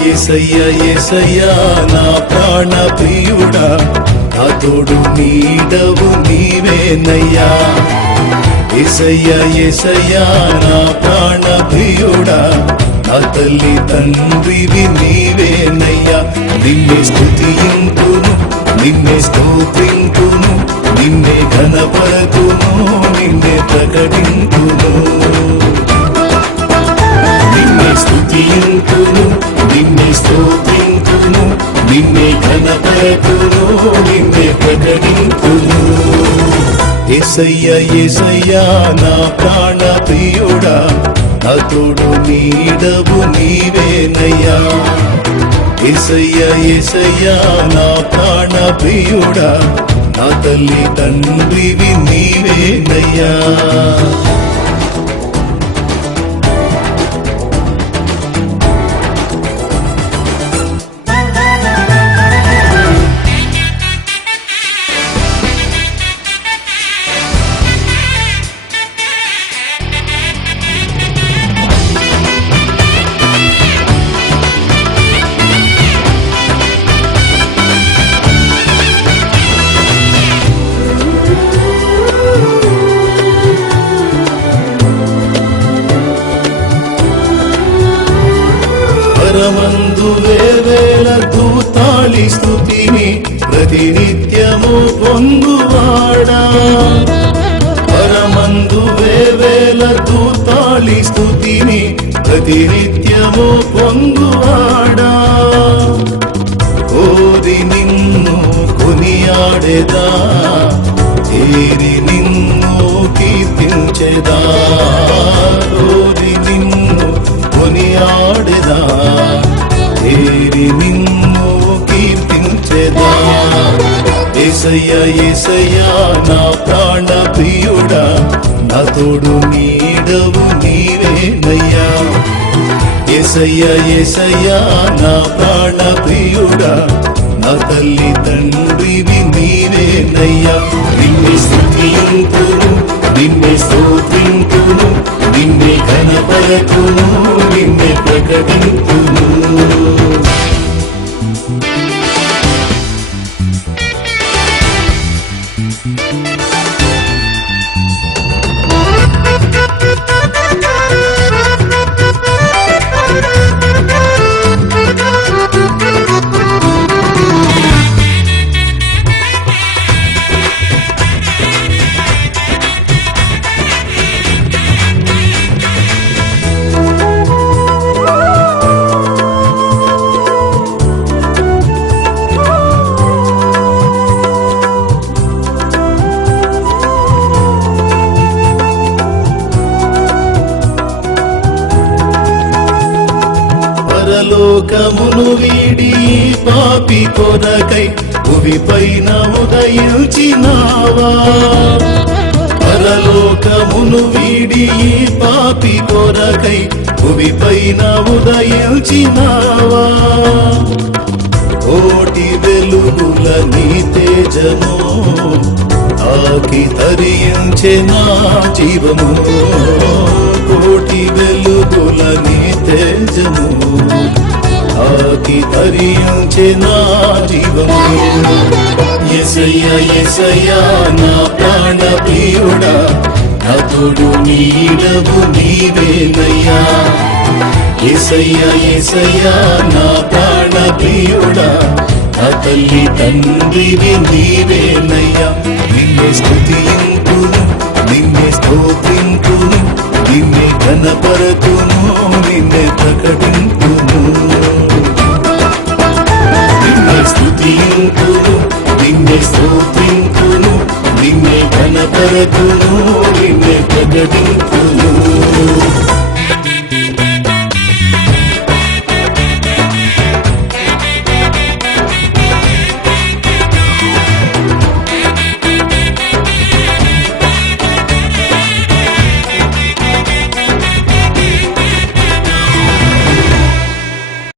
యేసయ్యా యేసయ్యా నా ప్రాణ ప్రియుడా, నా తోడు నీడవు నీవేనయ్యా. యేసయ్యా యేసయ్యా నా ప్రాణ ప్రియుడా, నా తల్లి తండ్రివి నీవేనయ్యా. నిన్నే స్తుతింతును, నిన్నే స్తోత్రింతును, నిన్నే ఘనపరతును, నిన్నే ప్రకటింతును. నిన్నే స్తుతింతును, నిన్నే స్తోత్రింతును, నిన్నే ఘనపరతును, నిన్నే ప్రకటింతును. యేసయ్యా యేసయ్యా నా ప్రాణ ప్రియుడా, నా తోడు నీడవు నీవేనయ్యా. యేసయ్యా యేసయ్యా నా ప్రాణ ప్రియుడా, నా తల్లి తండ్రివి నీవేనయ్యా. పరమందు వేవేల దూతాళి స్తుతిని ప్రతినిత్యము పొందువాడా. పరమందు వేవేల దూతాళి స్తుతిని ప్రతినిత్యము పొందువాడా. కోరి నిన్ను కొనియాడెదా, ఏరి నిన్ను కీర్తించెదా. కోరి నిన్ను కొనియాడెదా, ఏరి నిన్ను కీర్తించెదా. యేసయ్యా యేసయ్యా నా ప్రాణ ప్రియుడా, నా తోడు నీడవు నీవేనయ్యా. యేసయ్యా యేసయ్యా నా ప్రాణ ప్రియుడా, నా తల్లి తండ్రివి నీవేనయ్యా. నిన్నే స్తుతింతును, నిన్నే స్తోత్రింతును, నిన్నే ఘనపరతును, నిన్నే ప్రకటింతును. పరలోకమును వీడి పాపి కొరకై భూమిపైన ఉదయించినావా. పరలోకమును వీడి పాపి కొరకై భూమిపైన ఉదయించినావా. కోటి వెలుగుల నీ తేజము తాకి తరించే నా జీవము. కోటి వెలుగుల నీ తేజము తాకి తరించే నా జీవము. యేసయ్యా యేసయ్యా నా ప్రాణ ప్రియుడా, నా తోడు నీడవు నీవేనయ్యా. యేసయ్యా యేసయ్యా నా ప్రాణ ప్రియుడా, నా తల్లి తండ్రివి నీవేనయ్యా. నిన్నే స్తుతింతును, నిన్నే స్తోత్రింతును, నిన్నే ఘనపరతును, నిన్నే ప్రకటింతును. నిన్నే స్తుతింతును, నిన్నే స్తోత్రింతును, వరకును నిన్నే ప్రకటింతును